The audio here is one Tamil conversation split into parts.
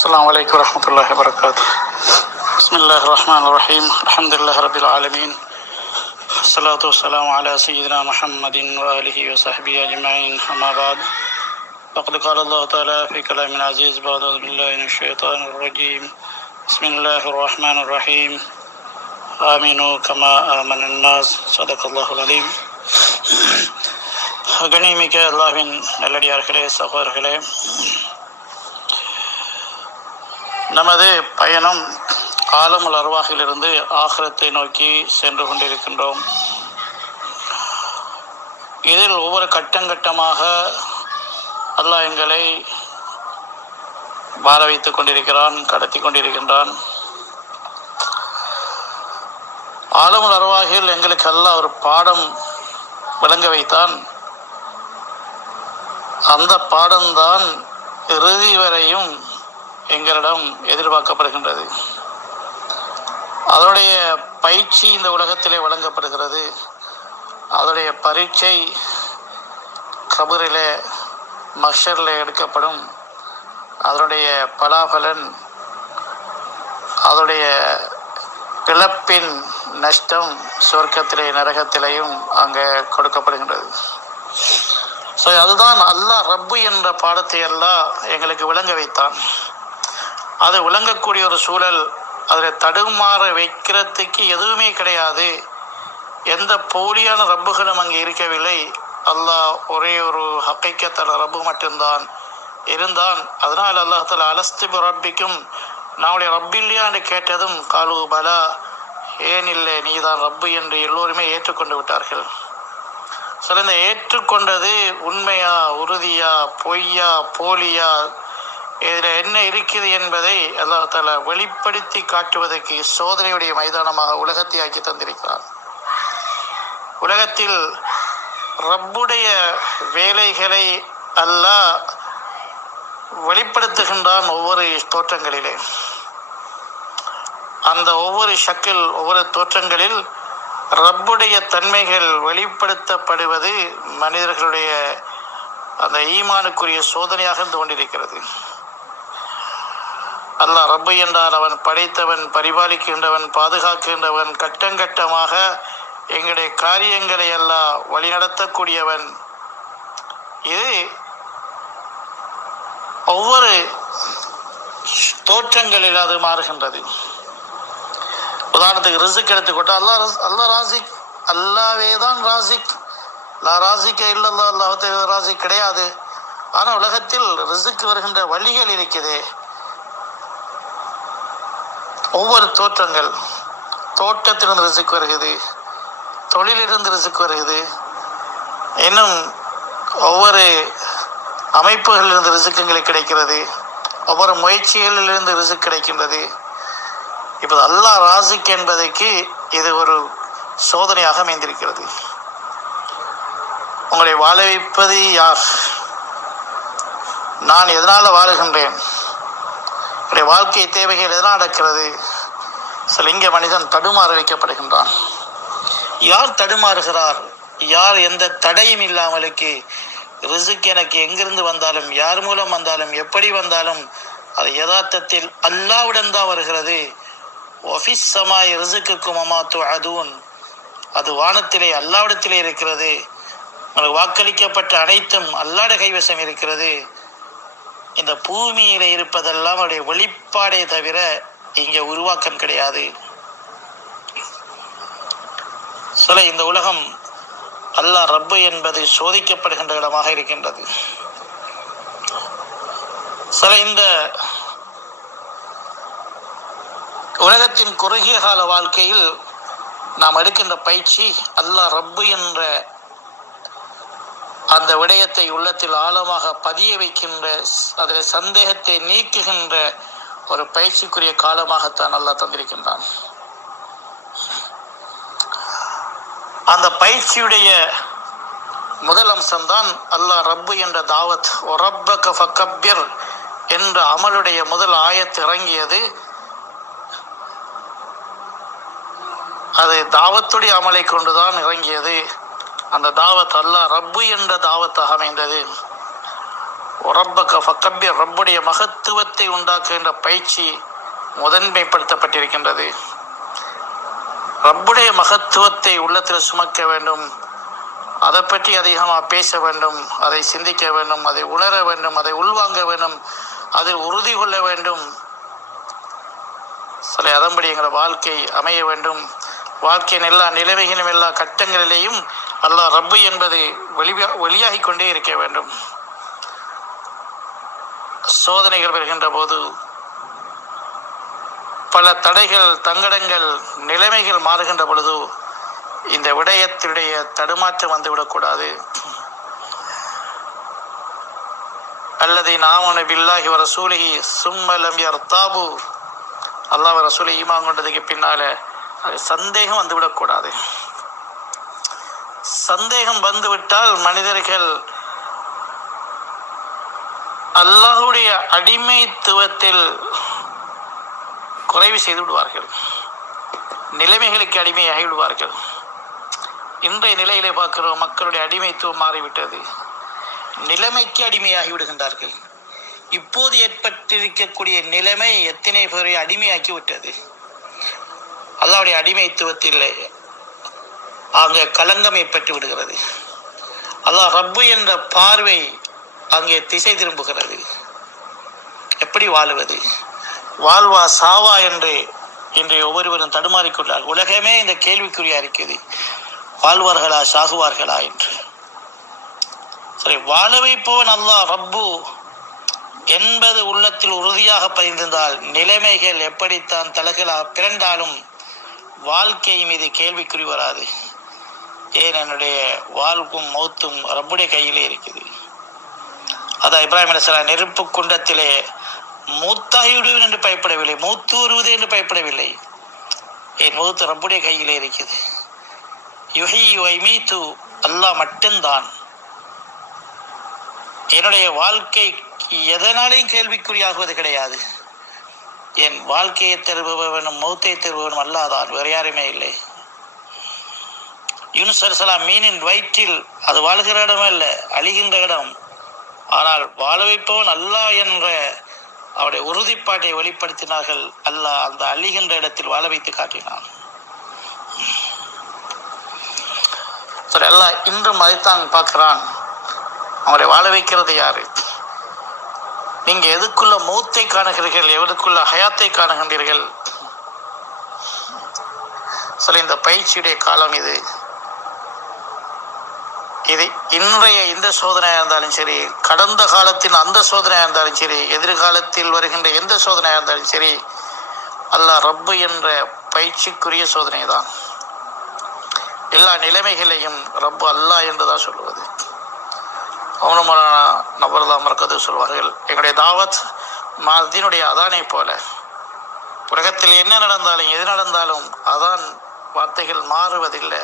السلام عليكم ورحمة الله وبركاته. بسم الله الرحمن الرحيم. الحمد لله رب العالمين. الصلاة والسلام على سيدنا محمد وآله وصحبه أجمعين. أما بعد، فقد قال الله تعالى في كلام العزيز بعد أعوذ بالله من الشيطان الرجيم. بسم الله الرحمن الرحيم. آمنوا كما آمن الناس. صدق الله العظيم. கண்ணியமிக்க அல்லாஹ்வின் நல்லடியார்களே, சகோதரர்களே, நமது பயணம் ஆலமுல் அர்வாஹிலிருந்து ஆகிரத்தை நோக்கி சென்று கொண்டிருக்கின்றோம். இதில் ஒவ்வொரு கட்டங்கட்டமாக அல்லாஹ் எங்களை வாழ வைத்துக் கொண்டிருக்கிறான், கடத்தி கொண்டிருக்கின்றான். ஆலமுல் அர்வாஹில் எங்களுக்கு அல்லாஹ் ஒரு பாடம் விளங்க வைத்தான். அந்த பாடம்தான் இறுதி வரையும் எங்களிடம் எதிர்பார்க்கப்படுகின்றது. அதனுடைய பயிற்சி இந்த உலகத்திலே வழங்கப்படுகிறது. அதனுடைய பரீட்சை கபரிலே, மஹ்ஷரிலே எடுக்கப்படும். அதனுடைய பலாபலன், அதனுடைய பிளப்பின் நஷ்டம் சொர்க்கத்திலே நரகத்திலேயும் அங்கே கொடுக்கப்படுகின்றது. ஸோ அதுதான் அல்லாஹ் ரப்பு என்ற பாடத்தை அல்லாஹ் எங்களுக்கு விளங்க வைத்தான். அது விளங்கக்கூடிய ஒரு சூழல், அதில் தடுமாற வைக்கிறதுக்கு எதுவுமே கிடையாது. எந்த போலியான ரப்புகளும் அங்கே இருக்கவில்லை. அல்லாஹ் ஒரே ஒரு ஹக்கைக்கத்தல ரப்பு மட்டும்தான் இருந்தான். அதனால் அல்லாஹ் தஆலா அலஸ்து பி ரப்பிக்கும், நம்முடைய ரப்பில்லையா என்று கேட்டதும் காலு பலா, ஏன் இல்லை, நீதான் ரப்பு என்று எல்லோருமே ஏற்றுக்கொண்டு விட்டார்கள். சில இந்த ஏற்றுக்கொண்டது உண்மையா, உறுதியா, பொய்யா, போலியா, இதில் என்ன இருக்குது என்பதை அல்லாஹ் தஆலா வெளிப்படுத்தி காட்டுவதற்கு சோதனையுடைய மைதானமாக உலகத்தை ஆக்கி தந்திருக்கிறார். உலகத்தில் ரப்புடைய வேலைகளை அல்லாஹ் வெளிப்படுத்துகின்றான் ஒவ்வொரு தோற்றங்களிலே. அந்த ஒவ்வொரு ஷக்கில், ஒவ்வொரு தோற்றங்களில் ரப்புடைய தன்மைகள் வெளிப்படுத்தப்படுவது மனிதர்களுடைய அந்த ஈமானுக்குரிய சோதனையாக இருந்து கொண்டிருக்கிறது. அல்லாஹ் ரப்பு என்றால் அவன் படைத்தவன், பரிபாலிக்கின்றவன், பாதுகாக்கின்றவன், கட்டங்கட்டமாக எங்களுடைய காரியங்களை எல்லாம் வழிநடத்தக்கூடியவன். இது ஒவ்வொரு தோற்றங்களில் அது மாறுகின்றது. உதாரணத்துக்கு ரிஸ்க் எடுத்துக்கொண்டா அல்லாஹ் ராசிக், அல்லாவே தான் ராசிக். லா ராசிக்க இல்லல்லா, அல்லாஹ் ராசிக் கிடையாது. ஆனால் உலகத்தில் ரிஸ்க் வருகின்ற வழிகள் இருக்குது. ஒவ்வொரு தோற்றங்கள், தோட்டத்திலிருந்து ரிஸ்க் வருகிறது, தொழிலிருந்து ரிஸ்க் வருகிறது, இன்னும் ஒவ்வொரு அமைப்புகளிலிருந்து ரிஸ்க்குங்களுக்கு கிடைக்கிறது, ஒவ்வொரு முயற்சிகளிலிருந்து ரிஸ்க் கிடைக்கின்றது. இப்போ அல்லாஹ் ராசிக் என்பதற்கு இது ஒரு சோதனையாக அமைந்திருக்கிறது. உங்களை வாழ வைப்பது யார்? நான் எதனால் வாழுகின்றேன்? என்னுடைய வாழ்க்கை தேவைகள் எதனால் நடக்கிறது? சில இங்கே மனிதன் தடுமாற வைக்கப்படுகின்றான். யார் தடுமாறுகிறார்? யார் எந்த தடையும் இல்லாமலுக்கு ரிஸ்க் எனக்கு எங்கிருந்து வந்தாலும், யார் மூலம் வந்தாலும், எப்படி வந்தாலும் அது யதார்த்தத்தில் அல்லாஹ்விடம் தான் வருகிறது. ஒஃபிஸ் சமாய் ரிஸ்க்குக்கும் அமா துஅதூன், அது வானத்திலே அல்லாஹ்விடத்திலே இருக்கிறது. உங்களுக்கு வாக்களிக்கப்பட்ட அனைத்தும் அல்லாஹ்வுடைய கைவசம் இருக்கிறது. இந்த பூமியில இருப்பதெல்லாம் அவருடைய வெளிப்பாடே தவிர இங்கே உருவாக்கம் கிடையாது. சொல்ல இந்த உலகம் அல்லாஹ் ரப்பு என்பது சோதிக்கப்படுகின்ற இடமாக இருக்கின்றது. சில இந்த உலகத்தின் குறுகிய கால வாழ்க்கையில் நாம் எடுக்கின்ற பயிற்சி அல்லாஹ் ரப்பு என்ற அந்த விடயத்தை உள்ளத்தில் ஆழமாக பதிய வைக்கின்ற, அதில் சந்தேகத்தை நீக்குகின்ற ஒரு பயிற்சிக்குரிய காலமாகத்தான் அல்லாஹ் தந்திருக்கின்றான். அந்த பயிற்சியுடைய முதல் அம்சம்தான் அல்லாஹ் ரப்பு என்ற தாவத். ரப்பக ஃபகப்பிர் என்ற அமலுடைய முதல் ஆயத்து இறங்கியது. அது தாவத்துடைய அமலை கொண்டுதான் இறங்கியது. அந்த தாவத் அல்லாஹ் ரப்பு என்ற தாவத்தாக அமைந்தது. ரப்பக ஃபக்கப்பிர், ரப்புடைய மகத்துவத்தை உண்டாக்குகின்ற பயிற்சி முதன்மைப்படுத்தப்பட்டிருக்கின்றது. ரப்புடைய மகத்துவத்தை உள்ளத்தில் சுமக்க வேண்டும், அதை பற்றி அதிகமாக பேச வேண்டும், அதை சிந்திக்க வேண்டும், அதை உணர வேண்டும், அதை உள்வாங்க வேண்டும், அதில் உறுதி கொள்ள வேண்டும். சில அதன்படி எங்கள் வாழ்க்கை அமைய வேண்டும். வாழ்க்கையின் எல்லா நிலைமைகளும் எல்லா கட்டங்களிலேயும் அல்லாஹ் ரப்பு என்பது வெளியாகி கொண்டே இருக்க வேண்டும். சோதனைகள் வருகின்ற போது, பல தடைகள், தங்கடங்கள், நிலைமைகள் மாறுகின்ற பொழுது இந்த விடயத்தினுடைய தடுமாற்றம் வந்துவிடக்கூடாது. அல்லது ஆமனு பில்லாஹி வ ரசூலிஹி சும்ம லம் யர்தாபு, அல்லாஹ் வ ரசூலை ஈமான் கொண்டதுக்கு பின்னால அது சந்தேகம் வந்துவிடக்கூடாது. சந்தேகம் வந்துவிட்டால் மனிதர்கள் அல்லாஹ்வுடைய அடிமைத்துவத்தில் குறைவு செய்து விடுவார்கள், நிலைமைகளுக்கு அடிமையாகி விடுவார்கள். இன்றைய நிலையிலே பார்க்கிறோம், மக்களுடைய அடிமைத்துவம் மாறிவிட்டது, நிலைமைக்கு அடிமையாகி விடுகின்றார்கள். இப்போது ஏற்பட்டிருக்கக்கூடிய நிலைமை எத்தனை பேரை அடிமையாக்கி விட்டது. அல்லாஹ்வுடைய அடிமைத்துவத்தில் அங்கே களங்கம் ஏற்பட்டு விடுகிறது. அல்லாஹ் ரப்பு என்ற பார்வை அங்கே திசை திரும்புகிறது. எப்படி வாழுவது, வாழ்வா சாவா என்று இன்றைய ஒவ்வொருவரும் தடுமாறிக்கொண்டார். உலகமே இந்த கேள்விக்குறியா இருக்குது, வாழ்வார்களா சாகுவார்களா என்று. சரி, வாழ வைப்பவன் அல்லாஹ் ரப்பு என்பது உள்ளத்தில் உறுதியாக பதிந்திருந்தால் நிலைமைகள் எப்படித்தான் தலைகளாக பிறண்டாலும் வாழ்க்கை மீது கேள்விக்குறி வராது. ஏன், என்னுடைய வாழ்வும் மௌத்தும் ரப்புடைய கையிலே இருக்குது. அதான் இப்ராஹிம் அலைஹிஸ்ஸலாம் நெருப்பு குண்டத்திலே மூத்தாகிவிடுவேன் என்று பயப்படவில்லை, மூத்து வருவது என்று பயப்படவில்லை. என் மௌத்து ரப்புடைய கையிலே இருக்குது. யுஹி வைமீத்து, அல்லாஹ் மட்டும்தான். என்னுடைய வாழ்க்கை எதனாலையும் கேள்விக்குறியாகுவது கிடையாது. என் வாழ்க்கையை தருபவனும் மௌத்தை தருபவனும் அல்லாதான், வேறு யாருமே இல்லை. யூனுஸ் அலைஹிஸ்ஸலாம் மீனின் வயிற்றில் அது வாழ்கிற இடம் அல்ல, அழிகின்ற இடம். ஆனால் வாழ வைப்பவன் அல்லாஹ் என்ற அவருடைய உறுதிப்பாட்டை வெளிப்படுத்தினார்கள். அல்லாஹ் அந்த அழிகின்ற இடத்தில் வாழ வைத்து காட்டினான். சரி, அல்லாஹ் இன்றும் அதைத்தான் பார்க்கிறான். அவரை வாழ வைக்கிறது யாரு? நீங்க எதுக்குள்ள மௌத்தை காணுகிறீர்கள், எதுக்குள்ள ஹயாத்தை காணுகின்றீர்கள்? சரி, இந்த பயிற்சியுடைய காலம் இது. இது இன்றைய இந்த சோதனையாக இருந்தாலும் சரி, கடந்த காலத்தின் அந்த சோதனையாக இருந்தாலும் சரி, எதிர்காலத்தில் வருகின்ற எந்த சோதனையாக இருந்தாலும் சரி, அல்லாஹ் ரப்பு என்ற பயிற்சிக்குரிய சோதனை தான். எல்லா நிலைமைகளையும் ரப்பு அல்லாஹ் என்றுதான் சொல்லுவது. அவனுமான நபர்தா மர்க்கது சொல்வார்கள், எங்களுடைய தாவத் மாதினுடைய அதானை போல உலகத்தில் என்ன நடந்தாலும் எது நடந்தாலும் அதான் வார்த்தைகள் மாறுவதில்லை.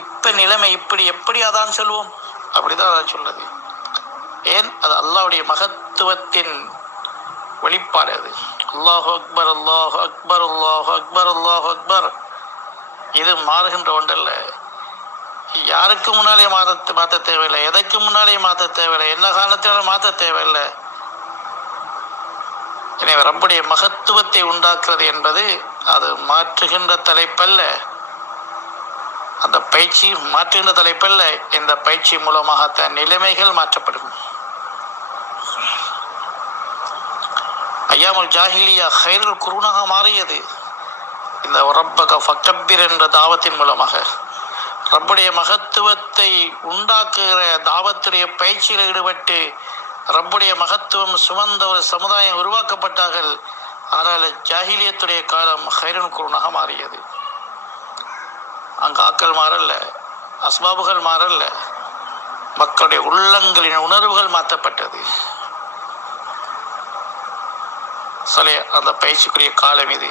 இப்ப நிலைமை இப்படி, எப்படி அதான் சொல்லுவோம், அப்படிதான் அதான் சொல்லுது. ஏன், அது அல்லாஹ்வுடைய மகத்துவத்தின் வெளிப்பாடு. அது அல்லாஹு அக்பர், அல்லாஹு அக்பர், அல்லாஹு அக்பர், அல்லாஹு அக்பர். இது மாறுகின்ற ஒன்றல்ல. யாருக்கு முன்னாலே மாற்ற தேவையில்லை, எதற்கு முன்னாலே மாற்ற தேவையில்லை, என்ன காரணத்தினாலும் மாற்ற தேவையில்லை. எனவே ரப்புடைய மகத்துவத்தை உண்டாக்குறது என்பது அது மாற்றுகின்ற தலைப்பல்ல, அந்த பயிற்சி மாற்றுகின்ற தலைப்பல்ல. இந்த பயிற்சி மூலமாகத்தான் நிலைமைகள் மாற்றப்படும். ஐயாமுல் ஜாஹிலியா ஹைருல் குருனாக மாறியது இந்த ரப்பக ஃபக்கப்பிர் என்ற தாவத்தின் மூலமாக. ரப்புடைய மகத்துவத்தை உண்டாக்குகிற தாவத்துடைய பயிற்சியில் ஈடுபட்டு ரப்புடைய மகத்துவம் சுமந்த ஒரு சமுதாயம் உருவாக்கப்பட்டார்கள். ஆனால் ஜாஹிலியத்துடைய காலம் ஹைருல் குருனாக மாறியது. அங்கு ஆக்கள் மாறல்ல, அஸ்பாபுகள் மாறல்ல, மக்களுடைய உள்ளங்களின் உணர்வுகள் மாற்றப்பட்டது. சலே, அந்த பயிற்சிக்குரிய காலம் இது.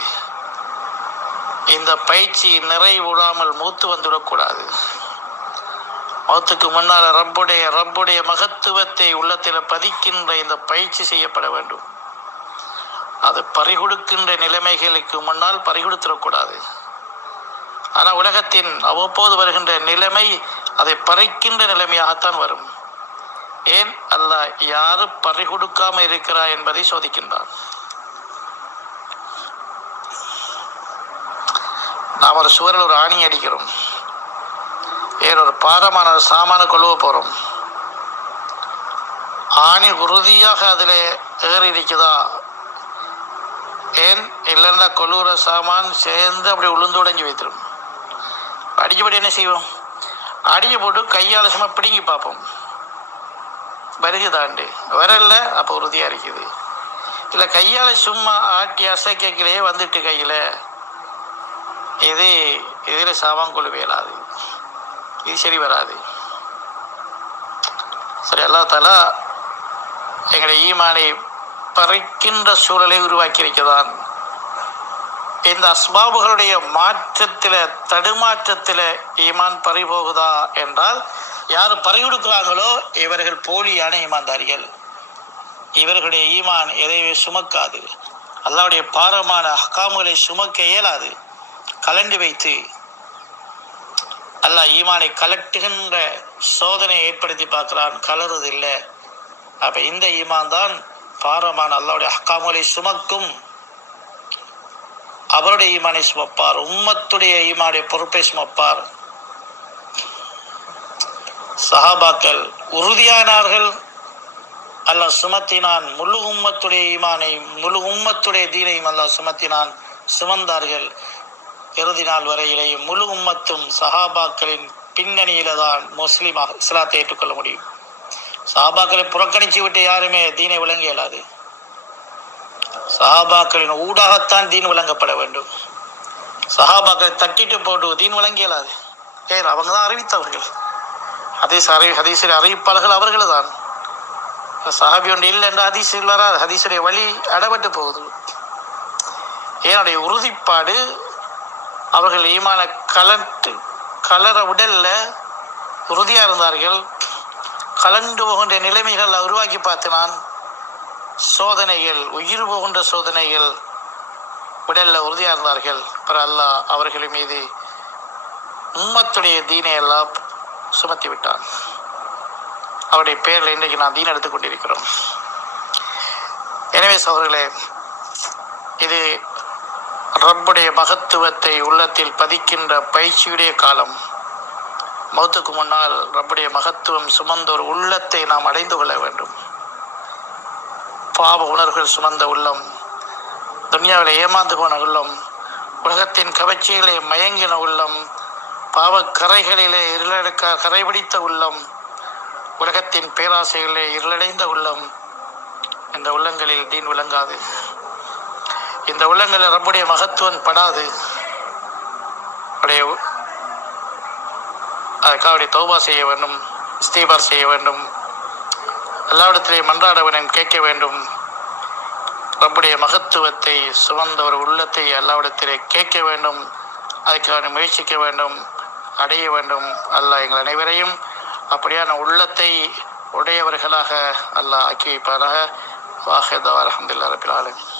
இந்த பயிற்சி நிறைவுடாமல் மூத்து வந்துவிடக்கூடாது. மௌத்துக்கு முன்னால் ரப்புடைய மகத்துவத்தை உள்ளத்தில் பதிக்கின்ற இந்த பயிற்சி செய்யப்பட வேண்டும். அது பறிகொடுக்கின்ற நிலைமைகளுக்கு முன்னால் பறிகொடுத்திடக்கூடாது. ஆனால் உலகத்தின் அவ்வப்போது வருகின்ற நிலைமை அதை பறிக்கின்ற நிலைமையாகத்தான் வரும். ஏன் அல்லாஹ் யாரு பறி கொடுக்காம இருக்கிறார் என்பதை சோதிக்கின்றார். நாம் ஒரு சுவரில் ஒரு ஆணி அடிக்கிறோம், ஏன் ஒரு பாரமான சாமான கொழுவ போறோம், ஆணி உறுதியாக அதில் ஏறி இருக்குதா? ஏன் இல்லைன்னா கொழுவுற சாமான் சேர்ந்து அப்படி உளுந்து உடைஞ்சி வைத்திரும். அடிக்கப்பட்டு என்ன செய்வோம்? அடிக்க போட்டு கையால் சும்மா பிடுங்கி பார்ப்போம், வருகுதாண்டு வரல, அப்போ உறுதியாக இருக்குது. இல்லை கையால் சும்மா ஆட்டி அசைக்கே வந்துட்டு கையில், இதில் சாமான் கொழுவ இயலாது, இது சரி வராது. சரி, அல்லாஹ் தஆலா எங்களுடைய ஈமானை பறிக்கின்ற சூழலை உருவாக்கி இருக்கிறான். இந்த அஸ்பாபுகளுடைய மாற்றத்தில் தடுமாற்றத்தில் ஈமான் பறிபோகுதா என்றால், யார் பறிகொடுக்கிறாங்களோ இவர்கள் போலியான ஈமான்தாரிகள். இவர்களுடைய ஈமான் எதையும் சுமக்காது. அல்லாஹ்வுடைய பாரமான அஹ்காம்களை சுமக்க இயலாது. கலண்டு வைத்து அல்லாஹ் ஈமானை கலட்டுகின்ற சோதனை ஏற்படுத்தி பார்க்கிறான், கலருது இல்லை. அப்ப இந்த ஈமான் தான் பாரமான அல்லாஹ்வுடைய அஹ்காம்களை சுமக்கும். அவருடைய ஈமானை சுமப்பார், உம்மத்துடைய ஈமானுடைய பொறுப்பை சுமப்பார். சஹாபாக்கள் உறுதியானார்கள், அல்லாஹ் சுமத்தினான். முழு உம்மத்துடைய ஈமானை, முழு உம்மத்துடைய தீனையும் அல்லாஹ் சுமத்தினான், சுமந்தார்கள். இறுதி நாள் வரையிலேயும் முழு உம்மத்தும் சஹாபாக்களின் பின்னணியில தான் முஸ்லீமாக இஸ்லாத்தை ஏற்றுக்கொள்ள முடியும். சஹாபாக்களை புறக்கணிச்சு விட்டு யாருமே தீனை விளங்க இயலாது. சஹாபாக்களின் ஊடாகத்தான் தீன் விளங்கப்பட வேண்டும். சஹாபாக்களை தட்டிட்டு போட்டு தீன் விளங்க இயலாது. ஏன்? அவங்க தான் அறிவித்தவர்கள். ஹதீஸில் அறிவிப்பாளர்கள் அவர்கள் தான். சஹாபி ஒன்று இல்லை என்ற ஹதீஸில் வராது. ஹதீஸுடைய வழி அடப்பட்டு போகுது. ஏனுடைய உறுதிப்பாடு அவர்கள் ஈமான கலர உடல்ல உறுதியா இருந்தார்கள். கலண்டு போகின்ற நிலைமைகள் உருவாக்கி பார்த்தினான். சோதனைகள், உயிர் போகின்ற சோதனைகள், உடல்ல உறுதியா இருந்தார்கள். அப்புறம் அல்லாஹ் அவர்கள் மீது உம்மத்துடைய தீனை எல்லாம் சுமத்தி விட்டான். அவருடைய பெயரில் இன்றைக்கு நான் தீன் எடுத்துக் கொண்டிருக்கிறோம். எனவே சகோதரர்களே, இது ரப்புடைய மகத்துவத்தை உள்ளத்தில் பதிக்கின்ற பயிற்சியுடைய காலம். மௌத்துக்கு முன்னால் ரப்புடைய மகத்துவம் சுமந்த ஒரு உள்ளத்தை நாம் அடைந்து கொள்ள வேண்டும். பாவ உணர்வுகள் சுமந்த உள்ளம், துன்யாவில் ஏமாந்து போன உள்ளம், உலகத்தின் கவர்ச்சிகளை மயங்கின உள்ளம், பாவ கரைகளிலே கரைபிடித்த உள்ளம், உலகத்தின் பேராசைகளிலே இருளடைந்த உள்ளம், இந்த உள்ளங்களில் தீன் விளங்காது. இந்த உள்ளங்களில் ரப்புடைய மகத்துவம் படாது. அதுக்காக தௌபா செய்ய வேண்டும், இஸ்திக்பார் செய்ய வேண்டும், எல்லாவிடத்திலே மன்றாட வேண்டும், கேட்க வேண்டும். ரப்புடைய மகத்துவத்தை சுமந்த ஒரு உள்ளத்தை எல்லாவிடத்திலே கேட்க வேண்டும், அதுக்காக முயற்சிக்க வேண்டும், அடைய வேண்டும். அல்லாஹ் எங்கள் அனைவரையும் அப்படியான உள்ளத்தை உடையவர்களாக அல்லாஹ் ஆக்கி வைப்பாராக. வாஹிர் தஅவானா அல்ஹம்துலில்லாஹி ரப்பில் ஆலமீன்.